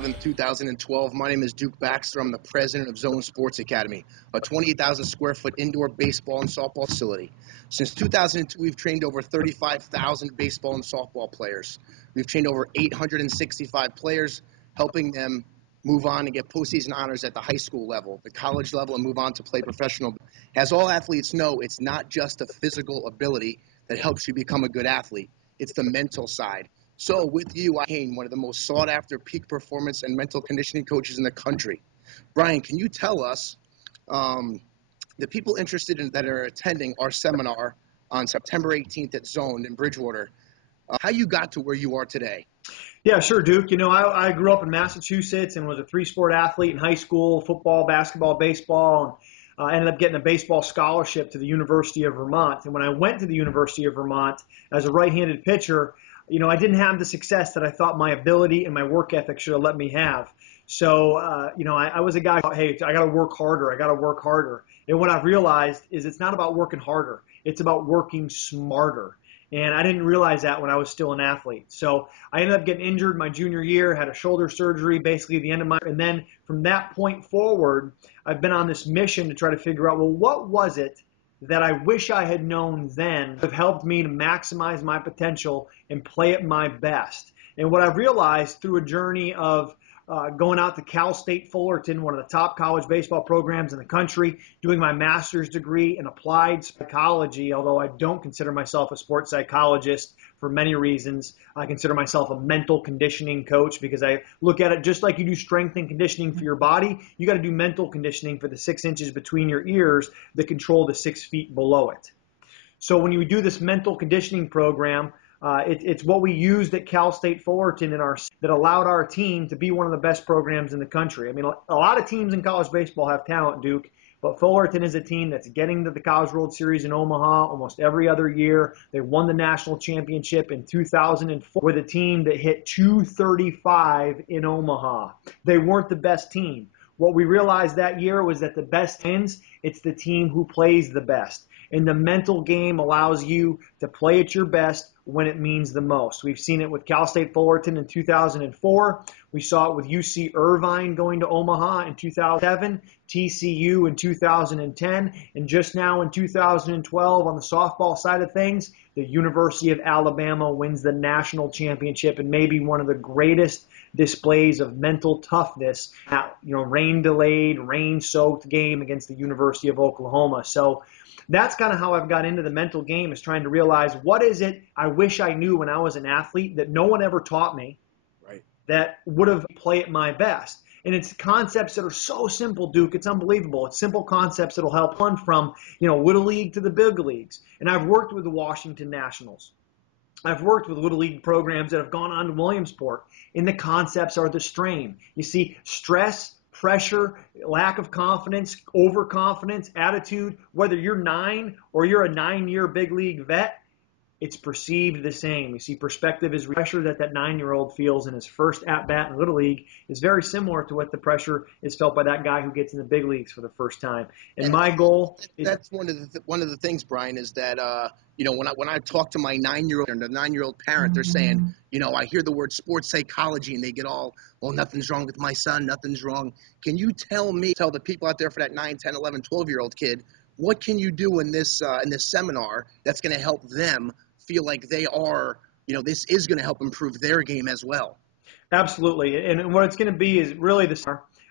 11th, 2012. My name is Duke Baxter. I'm the president of Zone Sports Academy, a 28,000 square foot indoor baseball and softball facility. Since 2002, we've trained over 35,000 baseball and softball players. We've trained over 865 players, helping them move on and get postseason honors at the high school level, the college level, and move on to play professional. As all athletes know, it's not just a physical ability that helps you become a good athlete. It's the mental side. So with you, Brian Cain, one of the most sought-after peak performance and mental conditioning coaches in the country. Brian, can you tell us, the people interested in that are attending our seminar on September 18th at Zone in Bridgewater, how you got to where you are today? Yeah, sure, Duke. You know, I grew up in Massachusetts and was a three-sport athlete in high school: football, basketball, baseball. And I ended up getting a baseball scholarship to the University of Vermont. And when I went to the University of Vermont as a right-handed pitcher, you know, I didn't have the success that I thought my ability and my work ethic should have let me have. So, you know, I was a guy, hey, I got to work harder. I got to work harder. And what I've realized is it's not about working harder. It's about working smarter. And I didn't realize that when I was still an athlete. So I ended up getting injured my junior year, had a shoulder surgery basically at the end of and then from that point forward, I've been on this mission to try to figure out, well, what was it that I wish I had known then that have helped me to maximize my potential and play at my best. And what I've realized through a journey of going out to Cal State Fullerton, one of the top college baseball programs in the country, doing my master's degree in applied psychology, although I don't consider myself a sports psychologist for many reasons. I consider myself a mental conditioning coach because I look at it just like you do strength and conditioning for your body. You got to do mental conditioning for the 6 inches between your ears that control the 6 feet below it. So when you do this mental conditioning program, it's what we used at Cal State Fullerton that allowed our team to be one of the best programs in the country. I mean, a lot of teams in college baseball have talent, Duke, but Fullerton is a team that's getting to the College World Series in Omaha almost every other year. They won the national championship in 2004 with a team that hit 235 in Omaha. They weren't the best team. What we realized that year was that the best wins, it's the team who plays the best. And the mental game allows you to play at your best when it means the most. We've seen it with Cal State Fullerton in 2004. We saw it with UC Irvine going to Omaha in 2007, TCU in 2010, and just now in 2012 on the softball side of things, the University of Alabama wins the national championship and maybe one of the greatest displays of mental toughness at, you know, rain-delayed, rain-soaked game against the University of Oklahoma. So that's kind of how I've got into the mental game, is trying to realize what is it I wish I knew when I was an athlete that no one ever taught me, right, that would have played at my best. And it's concepts that are so simple, Duke. It's unbelievable. It's simple concepts that'll help one from, you know, Little League to the big leagues. And I've worked with the Washington Nationals. I've worked with Little League programs that have gone on to Williamsport, and the concepts are the same. You see, stress, pressure, lack of confidence, overconfidence, attitude, whether you're 9 or you're a 9-year big league vet, it's perceived the same. You see, perspective is pressure that 9-year-old feels in his first at-bat in Little League is very similar to what the pressure is felt by that guy who gets in the big leagues for the first time. And my goal is... That's one of the things, Brian, is that, you know, when I talk to my 9-year-old and the 9-year-old parent, they're saying, you know, I hear the word sports psychology and they get all, well, nothing's wrong with my son, nothing's wrong. Can you tell the people out there for that 9, 10, 11, 12-year-old kid, what can you do in this seminar that's going to help them feel like they are, you know, this is going to help improve their game as well? Absolutely. And what it's going to be is really this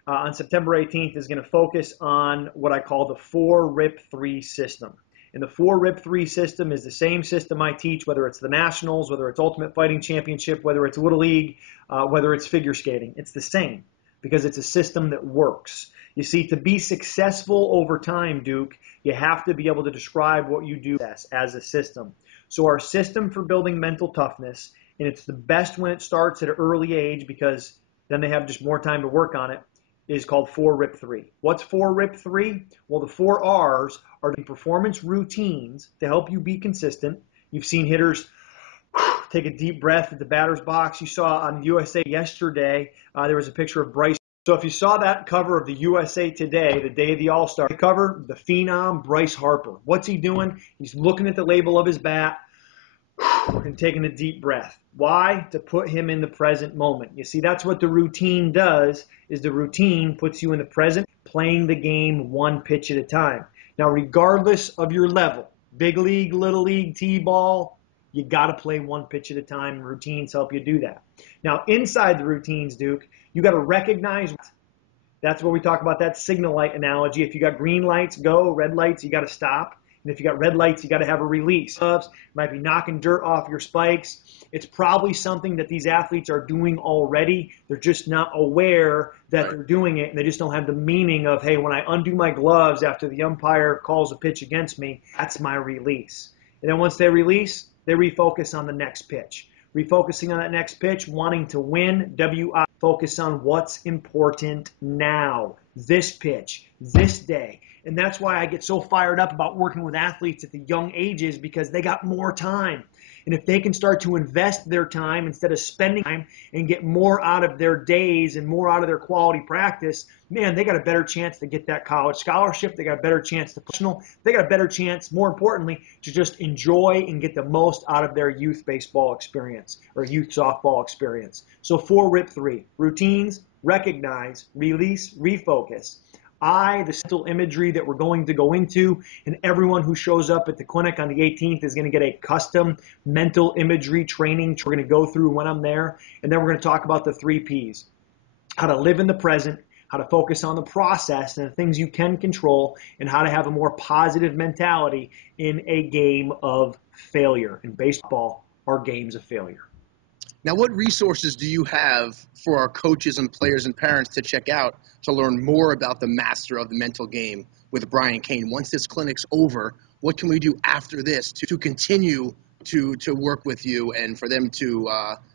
on September 18th is going to focus on what I call the 4-RIP-3 system. And the 4-RIP-3 system is the same system I teach, whether it's the Nationals, whether it's Ultimate Fighting Championship, whether it's Little League, whether it's figure skating. It's the same because it's a system that works. You see, to be successful over time, Duke, you have to be able to describe what you do as a system. So our system for building mental toughness, and it's the best when it starts at an early age because then they have just more time to work on it, is called 4-RIP-3. What's 4-RIP-3? Well, the 4 R's are the performance routines to help you be consistent. You've seen hitters take a deep breath at the batter's box. You saw on USA yesterday, there was a picture of Bryce. So if you saw that cover of the USA Today, the day of the All-Star cover, the phenom Bryce Harper. What's he doing? He's looking at the label of his bat, and taking a deep breath. Why? To put him in the present moment. You see, that's what the routine does, is the routine puts you in the present, playing the game one pitch at a time. Now, regardless of your level, big league, little league, T-ball, you got to play one pitch at a time, and routines help you do that. Now, inside the routines, Duke, you got to recognize. That's where we talk about that signal light analogy. If you got green lights, go. Red lights, you got to stop. And if you got red lights, you got to have a release. Might be knocking dirt off your spikes. It's probably something that these athletes are doing already. They're just not aware that they're doing it, and they just don't have the meaning of, hey, when I undo my gloves after the umpire calls a pitch against me, that's my release. And then once they release, they refocus on the next pitch. Refocusing on that next pitch, wanting to win, W-I, focus on what's important now, this pitch, this day. And that's why I get so fired up about working with athletes at the young ages, because they got more time. And if they can start to invest their time instead of spending time and get more out of their days and more out of their quality practice, man, they got a better chance to get that college scholarship. They got a better chance to professional. They got a better chance, more importantly, to just enjoy and get the most out of their youth baseball experience or youth softball experience. So 4 RIP 3, routines, recognize, release, refocus. The mental imagery that we're going to go into, and everyone who shows up at the clinic on the 18th is going to get a custom mental imagery training we're going to go through when I'm there. And then we're going to talk about the 3 Ps, how to live in the present, how to focus on the process and the things you can control, and how to have a more positive mentality in a game of failure. In baseball, are games of failure. Now, what resources do you have for our coaches and players and parents to check out to learn more about the master of the mental game with Brian Cain? Once this clinic's over, what can we do after this to continue to work with you and for them to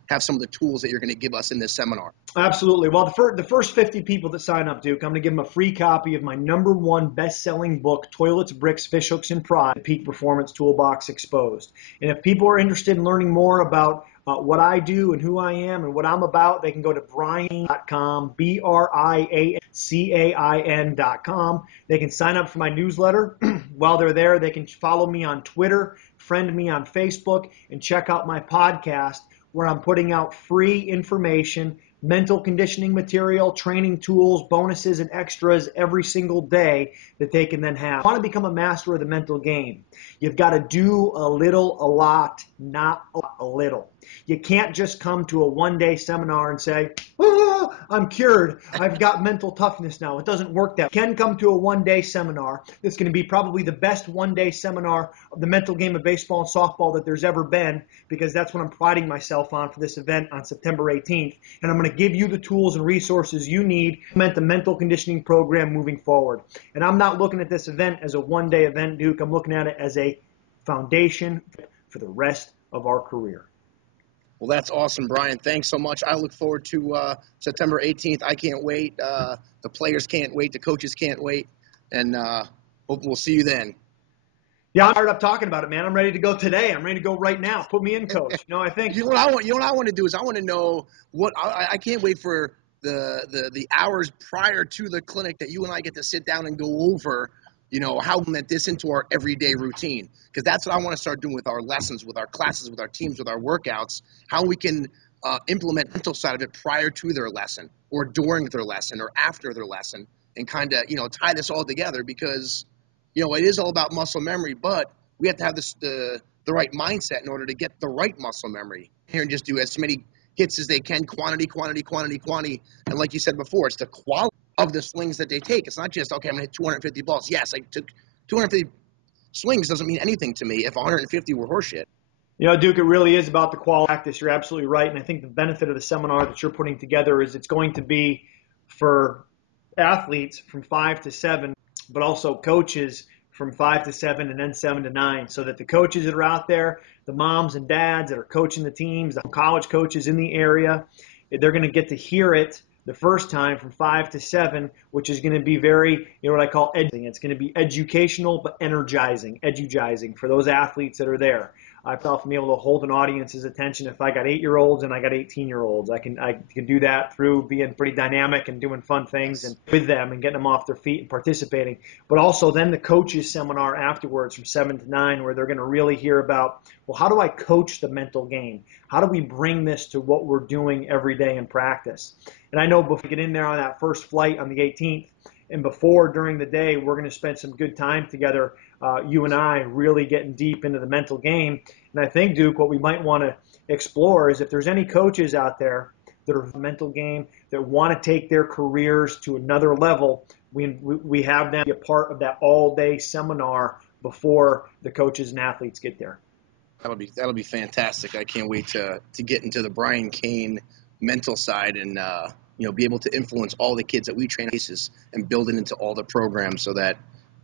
have some of the tools that you're going to give us in this seminar? Absolutely. Well, the first 50 people that sign up, Duke, I'm going to give them a free copy of my #1 best-selling book, Toilets, Bricks, Fishhooks, and Pride, Peak Performance Toolbox Exposed. And if people are interested in learning more about what I do and who I am and what I'm about, they can go to brian.com, BRIANCAIN.com. They can sign up for my newsletter. While they're there, they can follow me on Twitter, friend me on Facebook, and check out my podcast where I'm putting out free information, mental conditioning material, training tools, bonuses, and extras every single day that they can then have. If you want to become a master of the mental game, you've got to do a little, a lot, not a little. You can't just come to a one-day seminar and say, oh, I'm cured. I've got mental toughness now. It doesn't work that way. You can come to a one-day seminar. It's going to be probably the best one-day seminar of the mental game of baseball and softball that there's ever been, because that's what I'm priding myself on for this event on September 18th. And I'm going to give you the tools and resources you need to implement the mental conditioning program moving forward. And I'm not looking at this event as a one-day event, Duke. I'm looking at it as a foundation for the rest of our career. Well, that's awesome, Brian. Thanks so much. I look forward to September 18th. I can't wait. The players can't wait. The coaches can't wait. And hope we'll see you then. Yeah, I'm fired up talking about it, man. I'm ready to go today. I'm ready to go right now. Put me in, coach. I think. You know what I want to do is I want to know what I can't wait for the hours prior to the clinic that you and I get to sit down and go over, how we implement this into our everyday routine. Because that's what I want to start doing with our lessons, with our classes, with our teams, with our workouts, how we can implement the mental side of it prior to their lesson or during their lesson or after their lesson, and kind of, tie this all together, because, it is all about muscle memory, but we have to have the right mindset in order to get the right muscle memory here and just do as many hits as they can, quantity. And like you said before, it's the quality of the swings that they take. It's not just, okay, I'm going to hit 250 balls. Yes, I took 250 swings doesn't mean anything to me if 150 were horseshit. Duke, it really is about the quality of practice. You're absolutely right. And I think the benefit of the seminar that you're putting together is it's going to be for athletes from 5 to 7, but also coaches from 5 to 7 and then 7 to 9, so that the coaches that are out there, the moms and dads that are coaching the teams, the college coaches in the area, they're going to get to hear it the first time from 5 to 7, which is going to be very, what I call educating. It's going to be educational but energizing for those athletes that are there. I felt from able to hold an audience's attention. If I got 8-year-olds and I got 18-year-olds, I can do that through being pretty dynamic and doing fun things and with them and getting them off their feet and participating. But also then the coaches seminar afterwards from 7 to 9, where they're going to really hear about, well, how do I coach the mental game? How do we bring this to what we're doing every day in practice? And I know before we get in there on that first flight on the 18th, and before, during the day, we're going to spend some good time together, you and I, really getting deep into the mental game. And I think, Duke, what we might want to explore is if there's any coaches out there that are mental game, that want to take their careers to another level, we have them be a part of that all-day seminar before the coaches and athletes get there. That'll be fantastic. I can't wait to get into the Brian Cain mental side and be able to influence all the kids that we train and build it into all the programs so that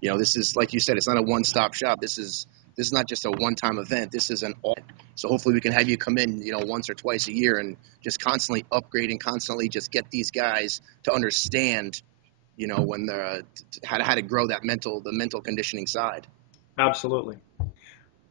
this is, like you said, it's not a one-stop shop. This is not just a one-time event. This is an all. So hopefully we can have you come in once or twice a year and just constantly upgrade and constantly just get these guys to understand when they're how to grow the mental conditioning side. Absolutely.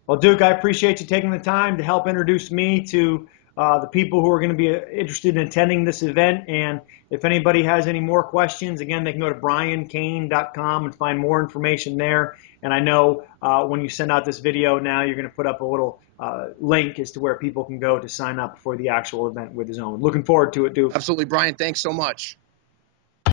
Well, Duke, I appreciate you taking the time to help introduce me to the people who are going to be interested in attending this event. And if anybody has any more questions, again, they can go to briancain.com and find more information there. And I know when you send out this video now, you're going to put up a little link as to where people can go to sign up for the actual event with Zone. Looking forward to it, Duke. Absolutely, Brian. Thanks so much.